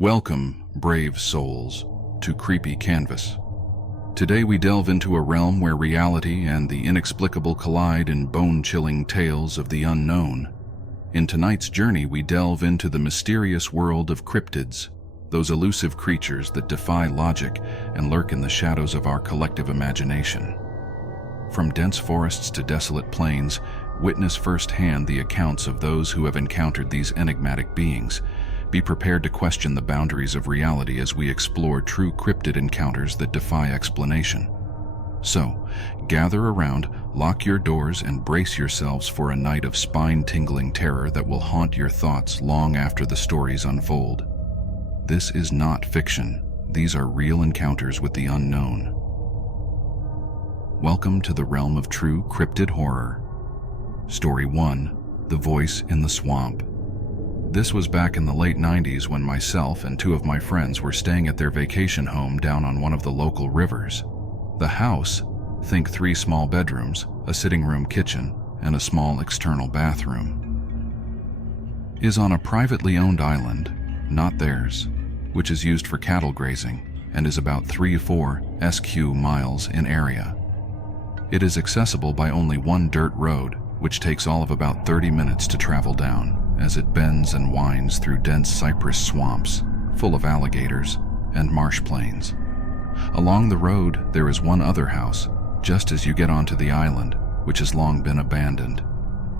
Welcome, brave souls, to Creepy Canvas. Today we delve into a realm where reality and the inexplicable collide in bone-chilling tales of the unknown. In tonight's journey we delve into the mysterious world of cryptids, those elusive creatures that defy logic and lurk in the shadows of our collective imagination. From dense forests to desolate plains, witness firsthand the accounts of those who have encountered these enigmatic beings. Be prepared to question the boundaries of reality as we explore true cryptid encounters that defy explanation. So, gather around, lock your doors, and brace yourselves for a night of spine-tingling terror that will haunt your thoughts long after the stories unfold. This is not fiction. These are real encounters with the unknown. Welcome to the realm of true cryptid horror. Story 1: The Voice in the Swamp. This was back in the late 90s when myself and two of my friends were staying at their vacation home down on one of the local rivers. The house, think 3 small bedrooms, a sitting room kitchen, and a small external bathroom, is on a privately owned island, not theirs, which is used for cattle grazing and is about 3-4 sq miles in area. It is accessible by only one dirt road, which takes all of about 30 minutes to travel down, as it bends and winds through dense cypress swamps, full of alligators, and marsh plains. Along the road, there is one other house, just as you get onto the island, which has long been abandoned.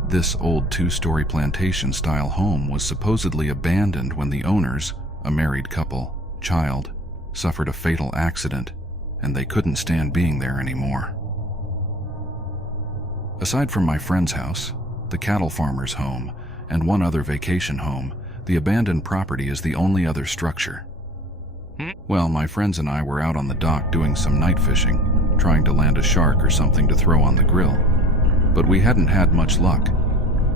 This old 2-story plantation-style home was supposedly abandoned when the owners, a married couple, child, suffered a fatal accident, and they couldn't stand being there anymore. Aside from my friend's house, the cattle farmer's home, and one other vacation home, the abandoned property is the only other structure. Well, my friends and I were out on the dock doing some night fishing, trying to land a shark or something to throw on the grill. But we hadn't had much luck.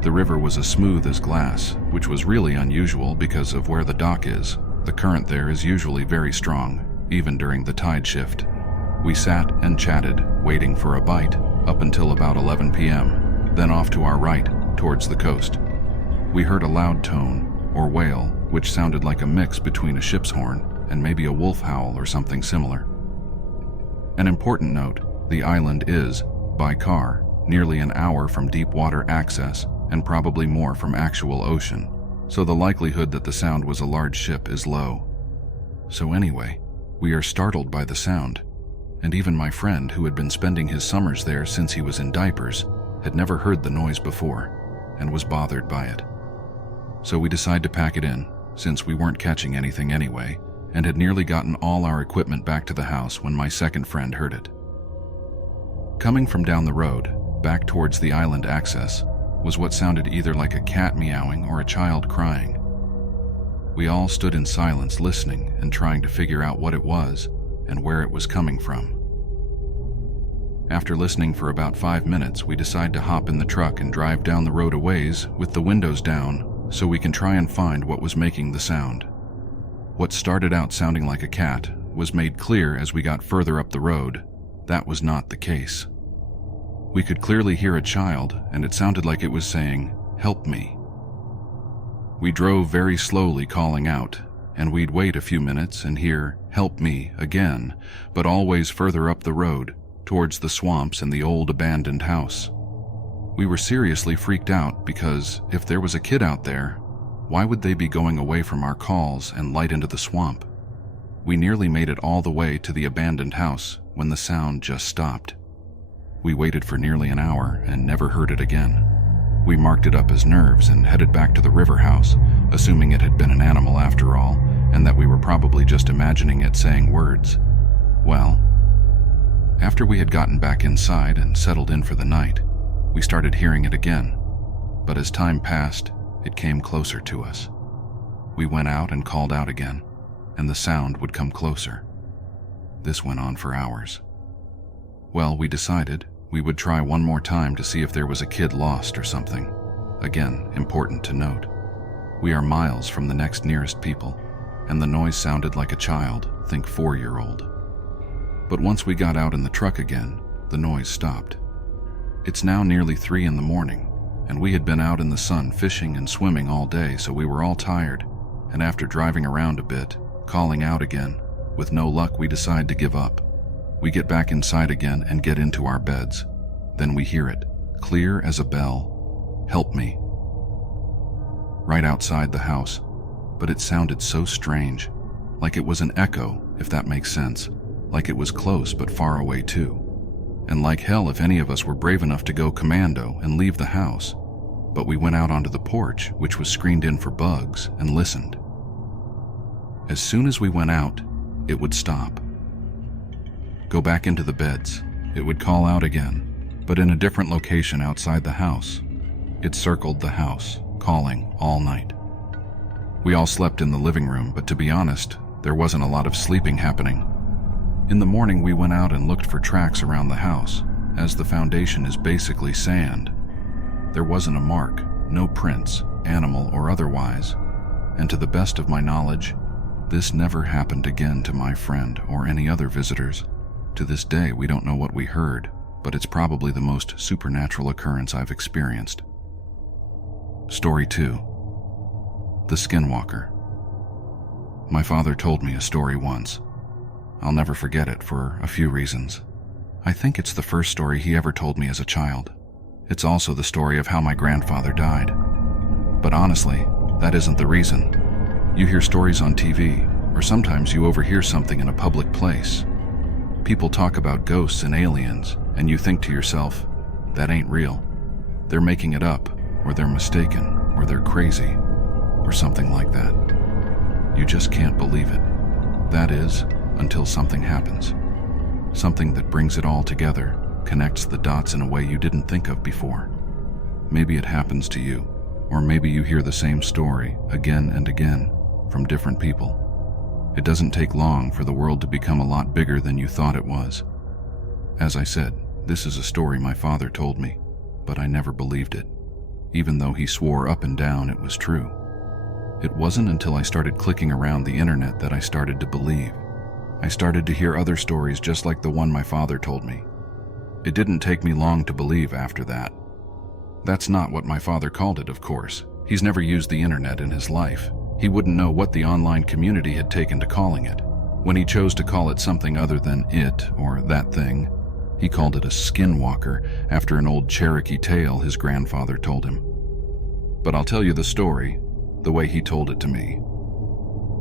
The river was as smooth as glass, which was really unusual because of where the dock is. The current there is usually very strong, even during the tide shift. We sat and chatted, waiting for a bite, up until about 11 p.m., then off to our right, towards the coast. We heard a loud tone, or wail, which sounded like a mix between a ship's horn and maybe a wolf howl or something similar. An important note, the island is, by car, nearly an hour from deep water access and probably more from actual ocean, so the likelihood that the sound was a large ship is low. So anyway, we are startled by the sound, and even my friend, who had been spending his summers there since he was in diapers, had never heard the noise before and was bothered by it. So we decided to pack it in, since we weren't catching anything anyway, and had nearly gotten all our equipment back to the house when my second friend heard it. Coming from down the road, back towards the island access, was what sounded either like a cat meowing or a child crying. We all stood in silence listening and trying to figure out what it was and where it was coming from. After listening for about 5 minutes, we decide to hop in the truck and drive down the road a ways with the windows down so we can try and find what was making the sound. What started out sounding like a cat was made clear as we got further up the road. That was not the case. We could clearly hear a child, and it sounded like it was saying, "Help me." We drove very slowly, calling out, and we'd wait a few minutes and hear, "Help me," again, but always further up the road, towards the swamps and the old abandoned house. We were seriously freaked out because if there was a kid out there, why would they be going away from our calls and light into the swamp? We nearly made it all the way to the abandoned house when the sound just stopped. We waited for nearly an hour and never heard it again. We marked it up as nerves and headed back to the river house, assuming it had been an animal after all, and that we were probably just imagining it saying words. Well, after we had gotten back inside and settled in for the night, we started hearing it again, but as time passed, it came closer to us. We went out and called out again, and the sound would come closer. This went on for hours. Well, we decided we would try one more time to see if there was a kid lost or something. Again, important to note, we are miles from the next nearest people, and the noise sounded like a child, think 4-year-old. But once we got out in the truck again, the noise stopped. It's now nearly 3 in the morning, and we had been out in the sun fishing and swimming all day, so we were all tired, and after driving around a bit, calling out again, with no luck we decide to give up. We get back inside again and get into our beds. Then we hear it, clear as a bell, "Help me," right outside the house, but it sounded so strange, like it was an echo, if that makes sense, like it was close but far away too. And like hell if any of us were brave enough to go commando and leave the house, but we went out onto the porch, which was screened in for bugs, and listened. As soon as we went out, it would stop. Go back into the beds, it would call out again, but in a different location outside the house. It circled the house, calling all night. We all slept in the living room, but to be honest, there wasn't a lot of sleeping happening. In the morning we went out and looked for tracks around the house, as the foundation is basically sand. There wasn't a mark, no prints, animal or otherwise, and to the best of my knowledge, this never happened again to my friend or any other visitors. To this day we don't know what we heard, but it's probably the most supernatural occurrence I've experienced. Story 2. The Skinwalker. My father told me a story once. I'll never forget it for a few reasons. I think it's the first story he ever told me as a child. It's also the story of how my grandfather died. But honestly, that isn't the reason. You hear stories on TV, or sometimes you overhear something in a public place. People talk about ghosts and aliens, and you think to yourself, that ain't real. They're making it up, or they're mistaken, or they're crazy, or something like that. You just can't believe it. That is, until something happens. Something that brings it all together, connects the dots in a way you didn't think of before. Maybe it happens to you, or maybe you hear the same story again and again from different people. It doesn't take long for the world to become a lot bigger than you thought it was. As I said, this is a story my father told me, but I never believed it, even though he swore up and down it was true. It wasn't until I started clicking around the internet that I started to believe. I started to hear other stories just like the one my father told me. It didn't take me long to believe after that. That's not what my father called it, of course. He's never used the internet in his life. He wouldn't know what the online community had taken to calling it. When he chose to call it something other than it or that thing, he called it a skinwalker after an old Cherokee tale his grandfather told him. But I'll tell you the story the way he told it to me.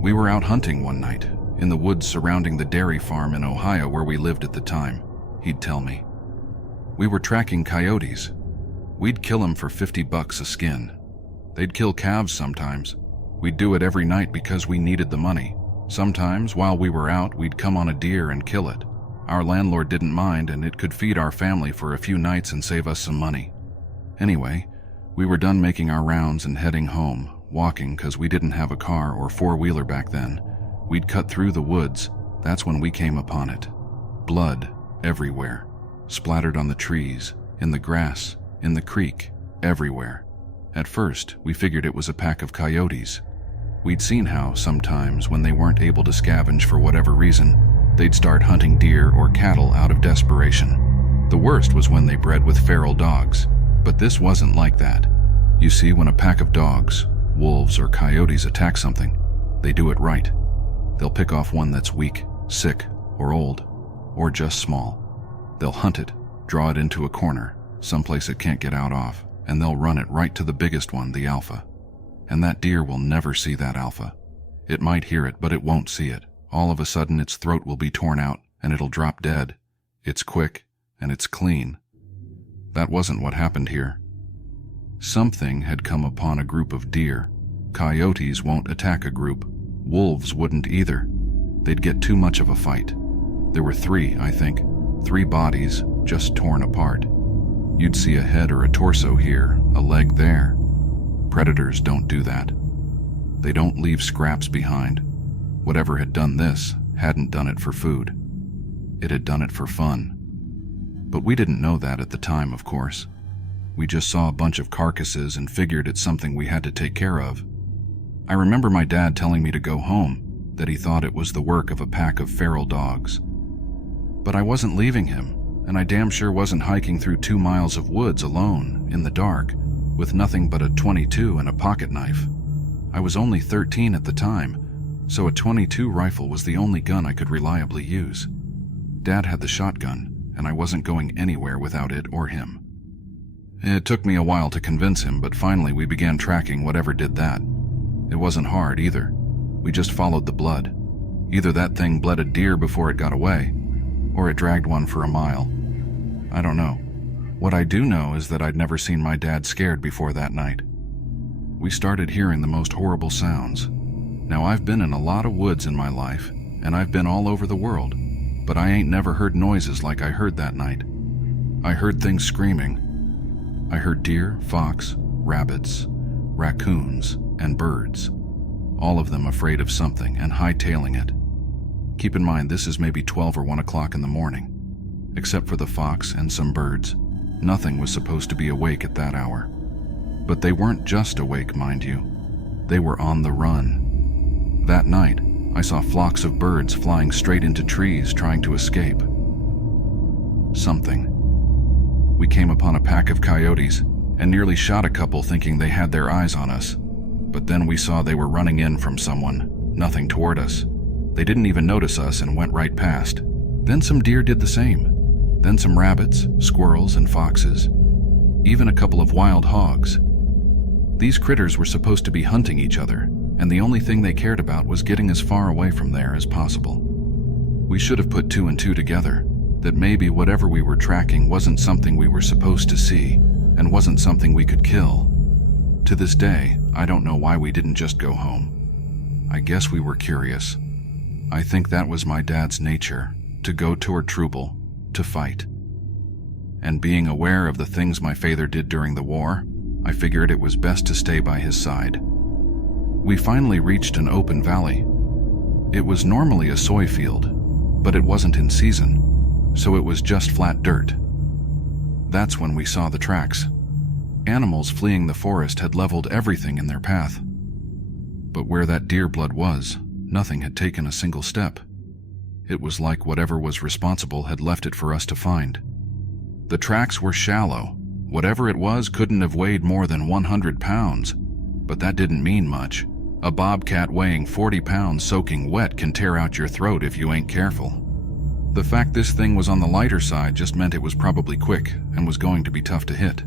We were out hunting one night, in the woods surrounding the dairy farm in Ohio where we lived at the time, he'd tell me. We were tracking coyotes. We'd kill them for $50 a skin. They'd kill calves sometimes. We'd do it every night because we needed the money. Sometimes, while we were out, we'd come on a deer and kill it. Our landlord didn't mind, and it could feed our family for a few nights and save us some money. Anyway, we were done making our rounds and heading home, walking because we didn't have a car or four-wheeler back then. We'd cut through the woods. That's when we came upon it. Blood everywhere. Splattered on the trees, in the grass, in the creek, everywhere. At first, we figured it was a pack of coyotes. We'd seen how, sometimes, when they weren't able to scavenge for whatever reason, they'd start hunting deer or cattle out of desperation. The worst was when they bred with feral dogs, but this wasn't like that. You see, when a pack of dogs, wolves or coyotes attack something, they do it right. They'll pick off one that's weak, sick, or old, or just small. They'll hunt it, draw it into a corner, someplace it can't get out of, and they'll run it right to the biggest one, the alpha. And that deer will never see that alpha. It might hear it, but it won't see it. All of a sudden its throat will be torn out, and it'll drop dead. It's quick, and it's clean. That wasn't what happened here. Something had come upon a group of deer. Coyotes won't attack a group. Wolves wouldn't either. They'd get too much of a fight. There were 3, I think. 3 bodies, just torn apart. You'd see a head or a torso here, a leg there. Predators don't do that. They don't leave scraps behind. Whatever had done this hadn't done it for food. It had done it for fun. But we didn't know that at the time, of course. We just saw a bunch of carcasses and figured it's something we had to take care of. I remember my dad telling me to go home, that he thought it was the work of a pack of feral dogs. But I wasn't leaving him, and I damn sure wasn't hiking through 2 miles of woods alone, in the dark, with nothing but a .22 and a pocket knife. I was only 13 at the time, so a .22 rifle was the only gun I could reliably use. Dad had the shotgun, and I wasn't going anywhere without it or him. It took me a while to convince him, but finally we began tracking whatever did that. It wasn't hard either. We just followed the blood. Either that thing bled a deer before it got away, or it dragged one for a mile. I don't know. What I do know is that I'd never seen my dad scared before that night. We started hearing the most horrible sounds. Now, I've been in a lot of woods in my life, and I've been all over the world, but I ain't never heard noises like I heard that night. I heard things screaming. I heard deer, fox, rabbits, raccoons, and birds, all of them afraid of something and hightailing it. Keep in mind, this is maybe 12 or 1 o'clock in the morning. Except for the fox and some birds, nothing was supposed to be awake at that hour. But they weren't just awake, mind you. They were on the run. That night, I saw flocks of birds flying straight into trees trying to escape. Something. We came upon a pack of coyotes and nearly shot a couple thinking they had their eyes on us. But then we saw they were running in from someone, nothing toward us. They didn't even notice us and went right past. Then some deer did the same. Then some rabbits, squirrels, and foxes. Even a couple of wild hogs. These critters were supposed to be hunting each other, and the only thing they cared about was getting as far away from there as possible. We should have put 2 and 2 together, that maybe whatever we were tracking wasn't something we were supposed to see, and wasn't something we could kill. To this day, I don't know why we didn't just go home. I guess we were curious. I think that was my dad's nature, to go toward trouble, to fight. And being aware of the things my father did during the war, I figured it was best to stay by his side. We finally reached an open valley. It was normally a soy field, but it wasn't in season, so it was just flat dirt. That's when we saw the tracks. Animals fleeing the forest had leveled everything in their path. But where that deer blood was, nothing had taken a single step. It was like whatever was responsible had left it for us to find. The tracks were shallow. Whatever it was couldn't have weighed more than 100 pounds, but that didn't mean much. A bobcat weighing 40 pounds soaking wet can tear out your throat if you ain't careful. The fact this thing was on the lighter side just meant it was probably quick and was going to be tough to hit.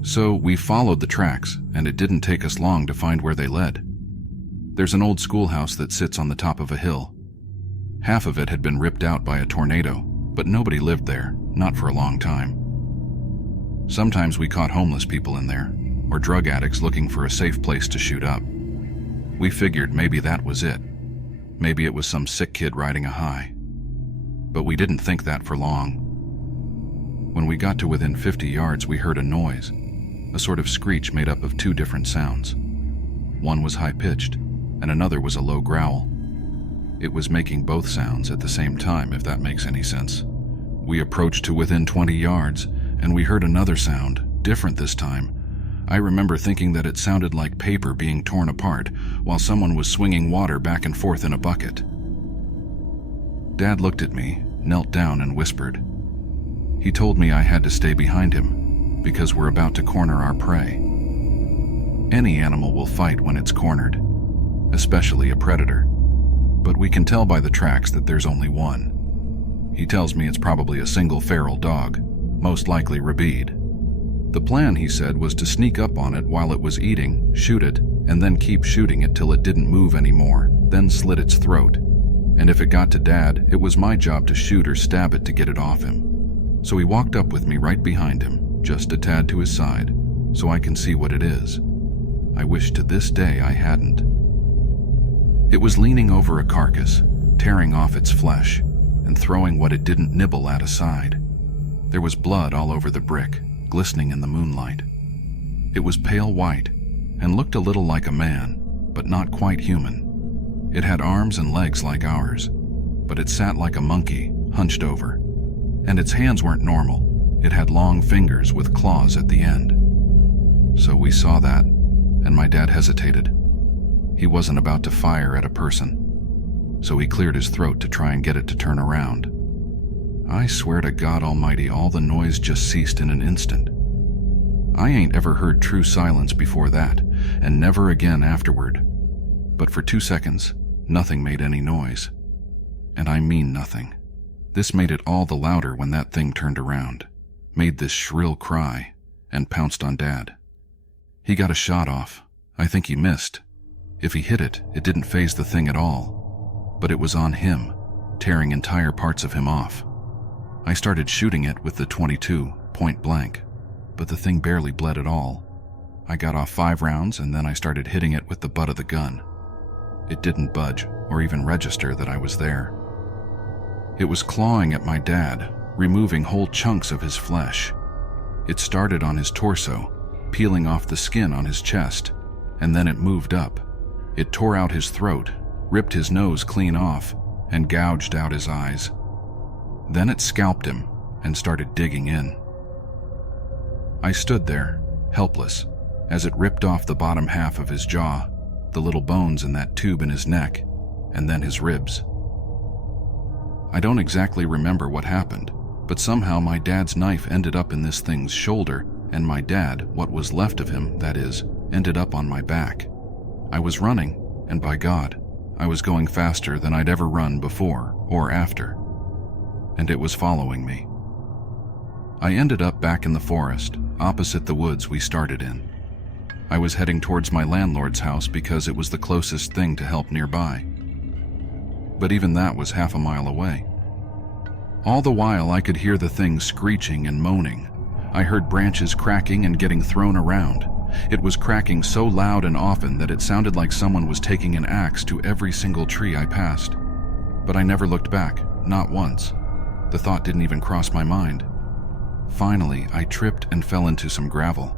So we followed the tracks, and it didn't take us long to find where they led. There's an old schoolhouse that sits on the top of a hill. Half of it had been ripped out by a tornado, but nobody lived there, not for a long time. Sometimes we caught homeless people in there, or drug addicts looking for a safe place to shoot up. We figured maybe that was it. Maybe it was some sick kid riding a high. But we didn't think that for long. When we got to within 50 yards, we heard a noise, a sort of screech made up of 2 different sounds. One was high-pitched, and another was a low growl. It was making both sounds at the same time, if that makes any sense. We approached to within 20 yards, and we heard another sound, different this time. I remember thinking that it sounded like paper being torn apart, while someone was swinging water back and forth in a bucket. Dad looked at me, knelt down, and whispered. He told me I had to stay behind him, because we're about to corner our prey. Any animal will fight when it's cornered, especially a predator. But we can tell by the tracks that there's only one. He tells me it's probably a single feral dog, most likely rabid. The plan, he said, was to sneak up on it while it was eating, shoot it, and then keep shooting it till it didn't move anymore, then slit its throat. And if it got to Dad, it was my job to shoot or stab it to get it off him. So he walked up with me right behind him, just a tad to his side, so I can see what it is. I wish to this day I hadn't. It was leaning over a carcass, tearing off its flesh, and throwing what it didn't nibble at aside. There was blood all over the brick, glistening in the moonlight. It was pale white, and looked a little like a man, but not quite human. It had arms and legs like ours, but it sat like a monkey, hunched over. And its hands weren't normal. It had long fingers with claws at the end. So we saw that, and my dad hesitated. He wasn't about to fire at a person, so he cleared his throat to try and get it to turn around. I swear to God Almighty, all the noise just ceased in an instant. I ain't ever heard true silence before that, and never again afterward. But for 2 seconds, nothing made any noise. And I mean nothing. This made it all the louder when that thing turned around, made this shrill cry, and pounced on Dad. He got a shot off. I think he missed. If he hit it, it didn't faze the thing at all. But it was on him, tearing entire parts of him off. I started shooting it with the .22, point blank, but the thing barely bled at all. I got off 5 rounds and then I started hitting it with the butt of the gun. It didn't budge or even register that I was there. It was clawing at my dad, removing whole chunks of his flesh. It started on his torso, peeling off the skin on his chest, and then it moved up. It tore out his throat, ripped his nose clean off, and gouged out his eyes. Then it scalped him and started digging in. I stood there, helpless, as it ripped off the bottom half of his jaw, the little bones in that tube in his neck, and then his ribs. I don't exactly remember what happened, but somehow my dad's knife ended up in this thing's shoulder, and my dad, what was left of him, that is, ended up on my back. I was running, and by God, I was going faster than I'd ever run before or after. And it was following me. I ended up back in the forest, opposite the woods we started in. I was heading towards my landlord's house because it was the closest thing to help nearby. But even that was half a mile away. All the while I could hear the thing screeching and moaning. I heard branches cracking and getting thrown around. It was cracking so loud and often that it sounded like someone was taking an axe to every single tree I passed. But I never looked back, not once. The thought didn't even cross my mind. Finally, I tripped and fell into some gravel.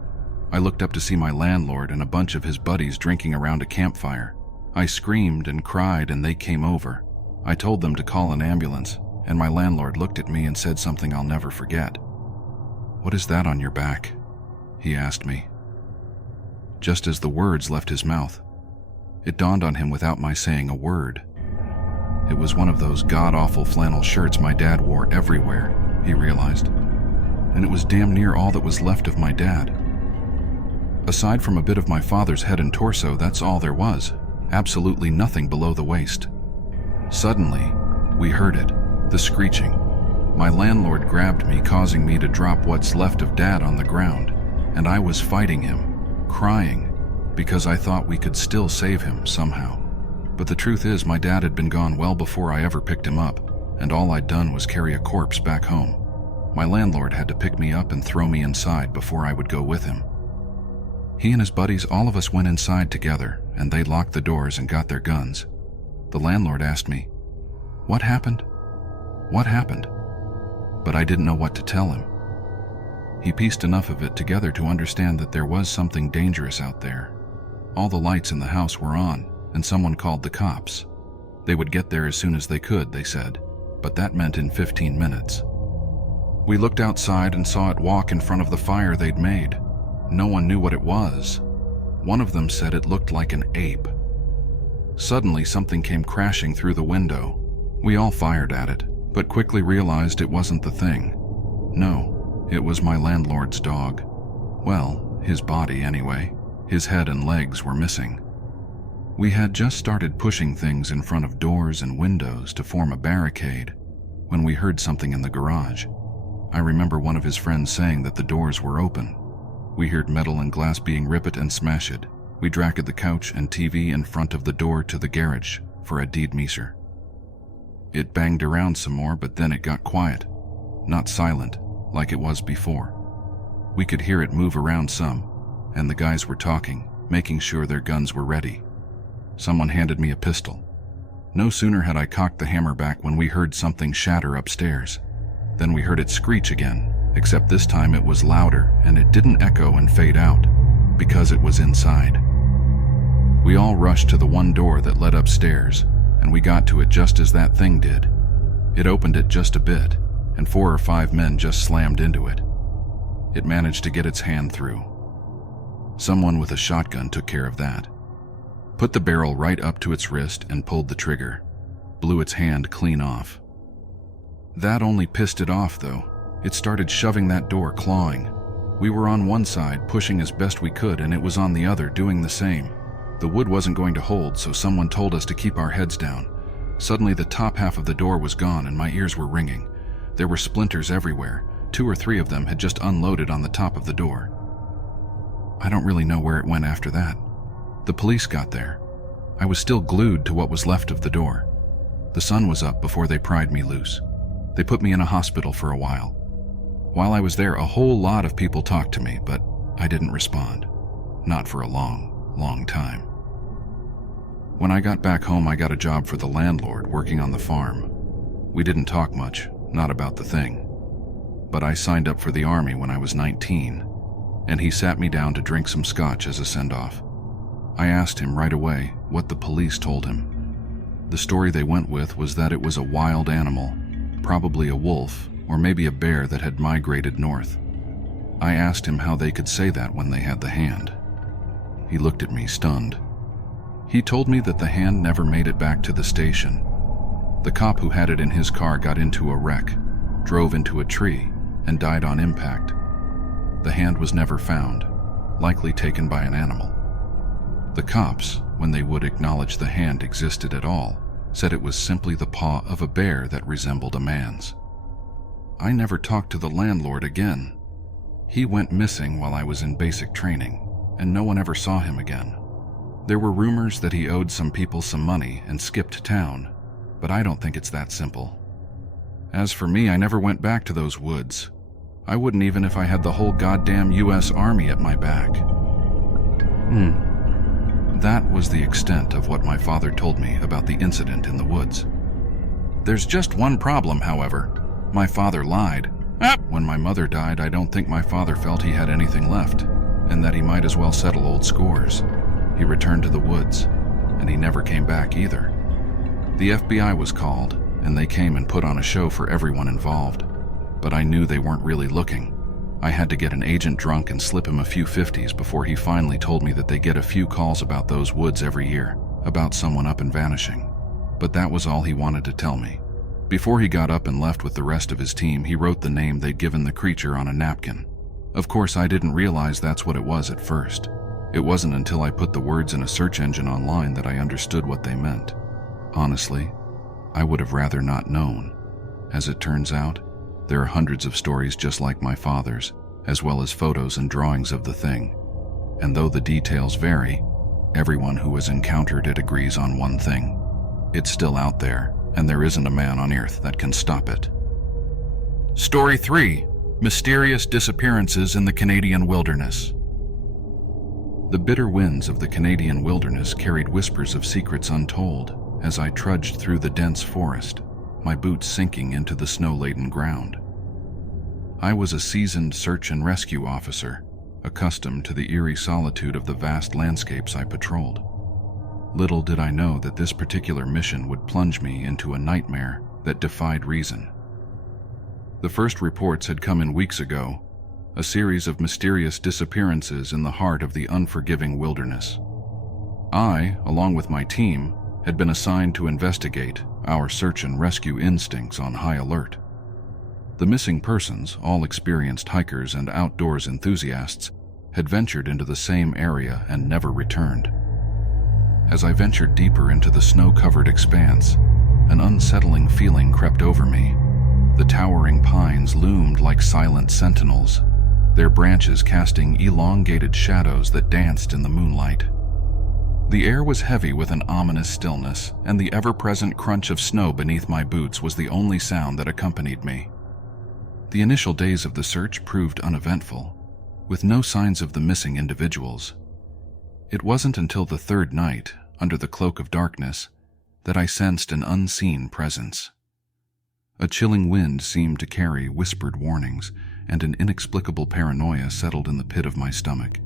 I looked up to see my landlord and a bunch of his buddies drinking around a campfire. I screamed and cried and they came over. I told them to call an ambulance, and my landlord looked at me and said something I'll never forget. "What is that on your back?" he asked me. Just as the words left his mouth, it dawned on him without my saying a word. It was one of those god-awful flannel shirts my dad wore everywhere, he realized. And it was damn near all that was left of my dad. Aside from a bit of my father's head and torso, that's all there was. Absolutely nothing below the waist. Suddenly, we heard it, the screeching. My landlord grabbed me, causing me to drop what's left of Dad on the ground, and I was fighting him, crying, because I thought we could still save him somehow. But the truth is, my dad had been gone well before I ever picked him up, and all I'd done was carry a corpse back home. My landlord had to pick me up and throw me inside before I would go with him. He and his buddies, all of us went inside together, and they locked the doors and got their guns. The landlord asked me, "What happened? What happened?" But I didn't know what to tell him. He pieced enough of it together to understand that there was something dangerous out there. All the lights in the house were on, and someone called the cops. They would get there as soon as they could, they said, but that meant in 15 minutes. We looked outside and saw it walk in front of the fire they'd made. No one knew what it was. One of them said it looked like an ape. Suddenly, something came crashing through the window. We all fired at it, but quickly realized it wasn't the thing. No, it was my landlord's dog. Well, his body anyway. His head and legs were missing. We had just started pushing things in front of doors and windows to form a barricade when we heard something in the garage. I remember one of his friends saying that the doors were open. We heard metal and glass being ripped and smashed. We dragged the couch and TV in front of the door to the garage for a deed measure. It banged around some more, but then it got quiet, not silent like it was before. We could hear it move around some, and the guys were talking, making sure their guns were ready. Someone handed me a pistol. No sooner had I cocked the hammer back when we heard something shatter upstairs. Then we heard it screech again, except this time it was louder and it didn't echo and fade out, because it was inside. We all rushed to the one door that led upstairs, and we got to it just as that thing did. It opened it just a bit, and 4 or 5 men just slammed into it. It managed to get its hand through. Someone with a shotgun took care of that. Put the barrel right up to its wrist and pulled the trigger. Blew its hand clean off. That only pissed it off, though. It started shoving that door, clawing. We were on one side, pushing as best we could, and it was on the other, doing the same. The wood wasn't going to hold, so someone told us to keep our heads down. Suddenly, the top half of the door was gone, and my ears were ringing. There were splinters everywhere. 2 or 3 of them had just unloaded on the top of the door. I don't really know where it went after that. The police got there. I was still glued to what was left of the door. The sun was up before they pried me loose. They put me in a hospital for a while. While I was there, a whole lot of people talked to me, but I didn't respond. Not for a long time. When I got back home, I got a job for the landlord working on the farm. We didn't talk much, not about the thing. But I signed up for the army when I was 19, and he sat me down to drink some scotch as a send-off. I asked him right away what the police told him. The story they went with was that it was a wild animal, probably a wolf or maybe a bear that had migrated north. I asked him how they could say that when they had the hand. He looked at me stunned. He told me that the hand never made it back to the station. The cop who had it in his car got into a wreck, drove into a tree, and died on impact. The hand was never found, likely taken by an animal. The cops, when they would acknowledge the hand existed at all, said it was simply the paw of a bear that resembled a man's. I never talked to the landlord again. He went missing while I was in basic training, and no one ever saw him again. There were rumors that he owed some people some money and skipped town, but I don't think it's that simple. As for me, I never went back to those woods. I wouldn't even if I had the whole goddamn US Army at my back. That was the extent of what my father told me about the incident in the woods. There's just one problem, however. My father lied. When my mother died, I don't think my father felt he had anything left, and that he might as well settle old scores. He returned to the woods, and he never came back either. The FBI was called, and they came and put on a show for everyone involved. But I knew they weren't really looking. I had to get an agent drunk and slip him a few 50s before he finally told me that they get a few calls about those woods every year, about someone up and vanishing. But that was all he wanted to tell me. Before he got up and left with the rest of his team, he wrote the name they'd given the creature on a napkin. Of course, I didn't realize that's what it was at first. It wasn't until I put the words in a search engine online that I understood what they meant. Honestly, I would have rather not known. As it turns out, there are hundreds of stories just like my father's, as well as photos and drawings of the thing. And though the details vary, everyone who has encountered it agrees on one thing. It's still out there, and there isn't a man on Earth that can stop it. Story 3: Mysterious Disappearances in the Canadian Wilderness. The bitter winds of the Canadian wilderness carried whispers of secrets untold as I trudged through the dense forest, my boots sinking into the snow-laden ground. I was a seasoned search and rescue officer, accustomed to the eerie solitude of the vast landscapes I patrolled. Little did I know that this particular mission would plunge me into a nightmare that defied reason. The first reports had come in weeks ago, a series of mysterious disappearances in the heart of the unforgiving wilderness. I, along with my team, had been assigned to investigate, our search and rescue instincts on high alert. The missing persons, all experienced hikers and outdoors enthusiasts, had ventured into the same area and never returned. As I ventured deeper into the snow-covered expanse, an unsettling feeling crept over me. The towering pines loomed like silent sentinels, their branches casting elongated shadows that danced in the moonlight. The air was heavy with an ominous stillness, and the ever-present crunch of snow beneath my boots was the only sound that accompanied me. The initial days of the search proved uneventful, with no signs of the missing individuals. It wasn't until the third night, under the cloak of darkness, that I sensed an unseen presence. A chilling wind seemed to carry whispered warnings, and an inexplicable paranoia settled in the pit of my stomach.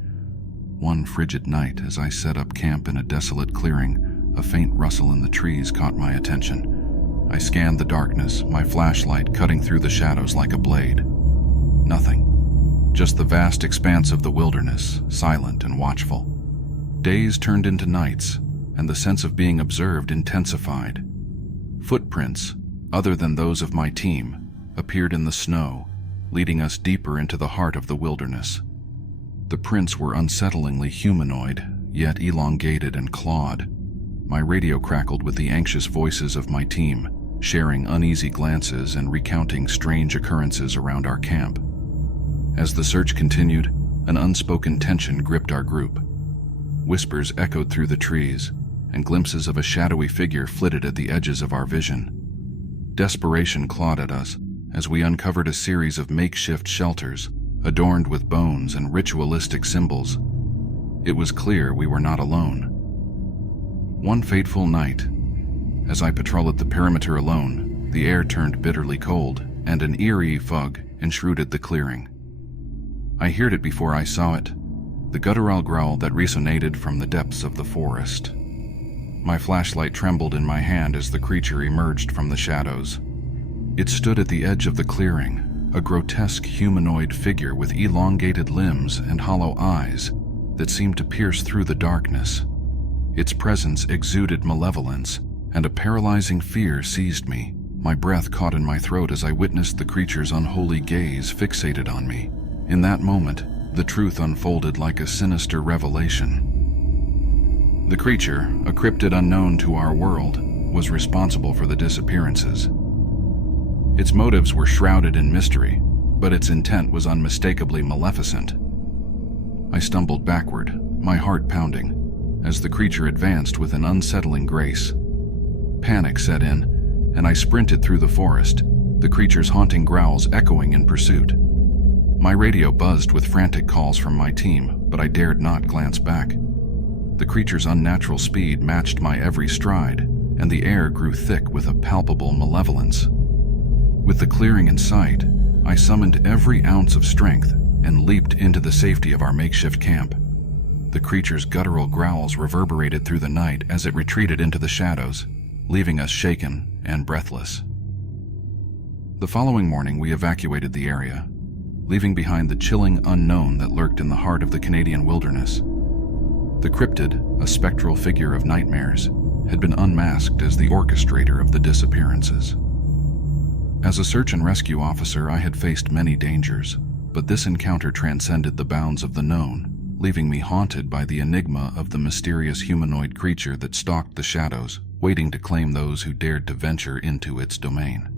One frigid night, as I set up camp in a desolate clearing, a faint rustle in the trees caught my attention. I scanned the darkness, my flashlight cutting through the shadows like a blade. Nothing. Just the vast expanse of the wilderness, silent and watchful. Days turned into nights, and the sense of being observed intensified. Footprints, other than those of my team, appeared in the snow, leading us deeper into the heart of the wilderness. The prints were unsettlingly humanoid, yet elongated and clawed. My radio crackled with the anxious voices of my team, sharing uneasy glances and recounting strange occurrences around our camp. As the search continued, an unspoken tension gripped our group. Whispers echoed through the trees, and glimpses of a shadowy figure flitted at the edges of our vision. Desperation clawed at us as we uncovered a series of makeshift shelters, adorned with bones and ritualistic symbols. It was clear we were not alone. One fateful night, as I patrolled the perimeter alone, the air turned bitterly cold, and an eerie fog enshrouded the clearing. I heard it before I saw it, the guttural growl that resonated from the depths of the forest. My flashlight trembled in my hand as the creature emerged from the shadows. It stood at the edge of the clearing, a grotesque humanoid figure with elongated limbs and hollow eyes that seemed to pierce through the darkness. Its presence exuded malevolence, and a paralyzing fear seized me. My breath caught in my throat as I witnessed the creature's unholy gaze fixated on me. In that moment, the truth unfolded like a sinister revelation. The creature, a cryptid unknown to our world, was responsible for the disappearances. Its motives were shrouded in mystery, but its intent was unmistakably maleficent. I stumbled backward, my heart pounding, as the creature advanced with an unsettling grace. Panic set in, and I sprinted through the forest, the creature's haunting growls echoing in pursuit. My radio buzzed with frantic calls from my team, but I dared not glance back. The creature's unnatural speed matched my every stride, and the air grew thick with a palpable malevolence. With the clearing in sight, I summoned every ounce of strength and leaped into the safety of our makeshift camp. The creature's guttural growls reverberated through the night as it retreated into the shadows, leaving us shaken and breathless. The following morning, we evacuated the area, leaving behind the chilling unknown that lurked in the heart of the Canadian wilderness. The cryptid, a spectral figure of nightmares, had been unmasked as the orchestrator of the disappearances. As a search and rescue officer, I had faced many dangers, but this encounter transcended the bounds of the known, leaving me haunted by the enigma of the mysterious humanoid creature that stalked the shadows, waiting to claim those who dared to venture into its domain.